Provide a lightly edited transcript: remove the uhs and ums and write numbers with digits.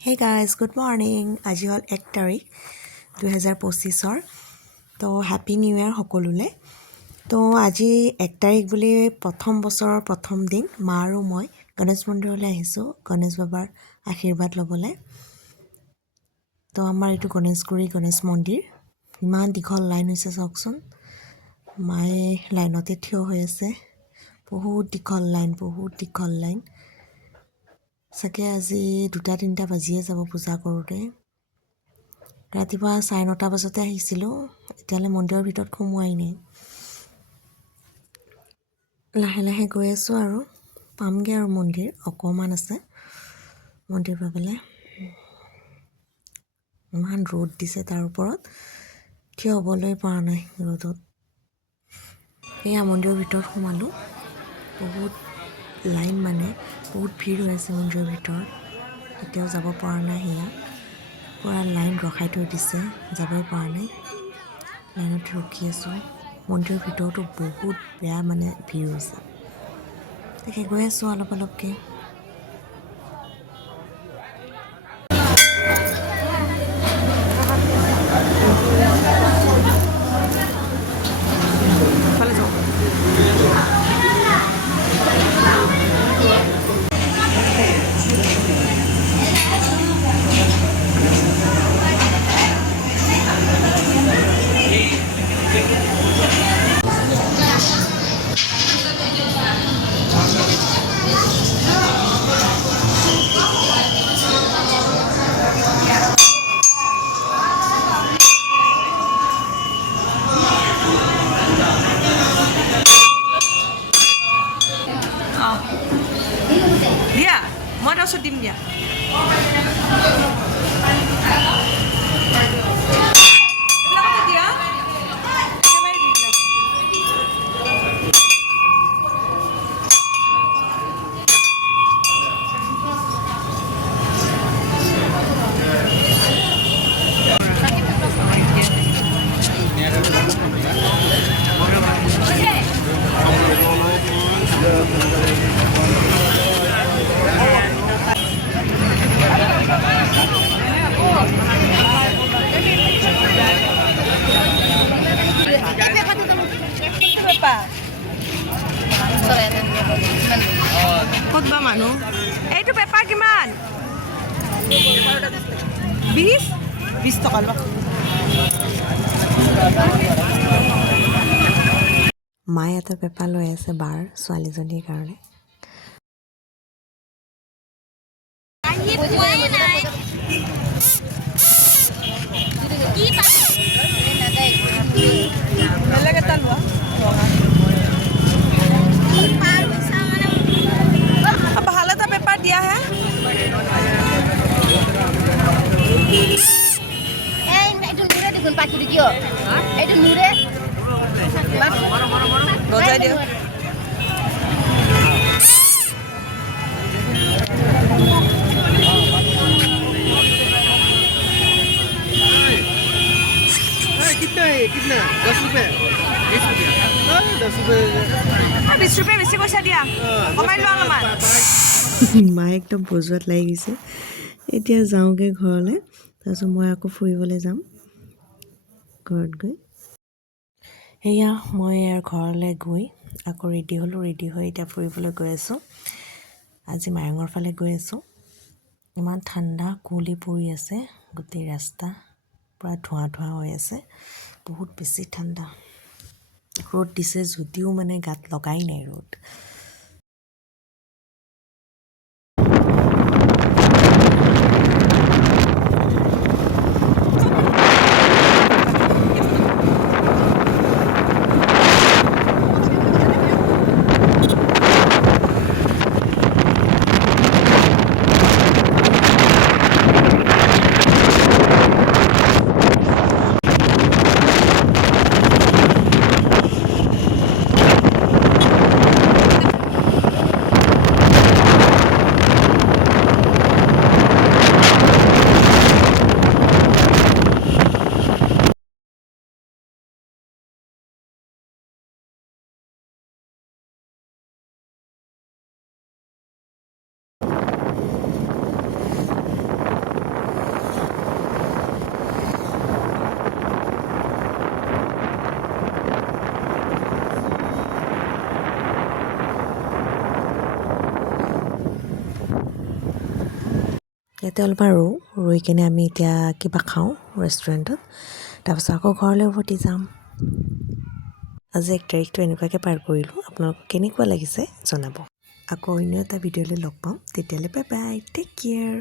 Hey guys, good morning. আজি হ'ল 1 তাৰিখ 2025 তো হেপী নিউ ইয়াৰ সকলোলে তো আজি 1 তাৰিখ বুলি প্ৰথম বছৰৰ প্ৰথম দিন মা আৰু মই গণেশ মন্দিৰলৈ আহিছোঁ গণেশ বাবাৰ আশীৰ্বাদ ল'বলৈ তো আমাৰ এইটো গণেশগুৰি গণেশ মন্দিৰ ইমান দীঘল লাইন হৈছে চাওকচোন মায়ে লাইনতে থিয় হৈ আছে বহুত দীঘল লাইন চাগে আজি 2-3টা বাজিয়ে যাব পূজা কৰোঁতে ৰাতিপুৱা 9:30 বজাতে আহিছিলোঁ এতিয়ালৈ মন্দিৰৰ ভিতৰত সোমোৱাই নাই লাহে লাহে গৈ আছোঁ আৰু পামগৈ আৰু মন্দিৰ অকণমান আছে মন্দিৰ পাবলৈ ইমান ৰ'দ দিছে তাৰ ওপৰত থিয় হ'বলৈ পৰা নাই ৰ'দত এয়া মন্দিৰৰ ভিতৰত সোমালোঁ বহুত লাইন বহুত ভিৰ হৈ আছে মন্দিৰৰ ভিতৰত এতিয়াও যাব পৰা নাই সেয়া পূৰা লাইন ৰখাই থৈ দিছে যাবই পৰা নাই লাইনত ৰখি আছোঁ মন্দিৰৰ ভিতৰতো বহুত বেয়া ভিৰ হৈছে তাকে গৈ আছোঁ অলপকৈ দিয়া মই তাৰপিছত দিম দিয়া ক'ত বা মানুহ এইটো পেপাৰ কিমান 20 টকা মায়ে এটা পেপাৰ লৈ আছে বাৰ ছোৱালীজনীৰ কাৰণে বেলেগ এটা লোৱা ভাল এটা পেপাৰ দিয়া হে বজাই দিয়ক कितना 10 रुपए 20 रुपये বেছি কৈছা দিয়া কমাই লোৱা অলপমান মায়ে একদম বজোৱাত লাগি গৈছে এতিয়া যাওঁগৈ ঘৰলৈ তাৰপিছত মই আকৌ ফুৰিবলৈ যাম ঘৰত গৈ সেয়া মই ইয়াৰ ঘৰলৈ গৈ আকৌ ৰেডি হৈ এতিয়া ফুৰিবলৈ গৈ আছোঁ আজি মায়ঙৰ ফালে গৈ আছোঁ ইমান ঠাণ্ডা কুঁৱলী পৰি আছে গোটেই ৰাস্তা পূৰা ধোঁৱা হৈ আছে বহুত বেছি ঠাণ্ডা ৰ'দ দিছে যদিও গাত লগাই নাই ৰ'দ ইয়াতে অলপমান ৰৈ কিনে আমি এতিয়া কিবা খাওঁ ৰেষ্টুৰেণ্টত, তাৰপিছত আকৌ ঘৰলৈ উভতি যাম। আজি 1 তাৰিখটো এনেকুৱাকৈ পাৰ কৰিলোঁ। আপোনালোকক কেনেকুৱা লাগিছে জনাব। আকৌ অন্য এটা ভিডিঅ'লৈ লগ পাম, তেতিয়ালৈ বাই বাই, টেক কেয়াৰ।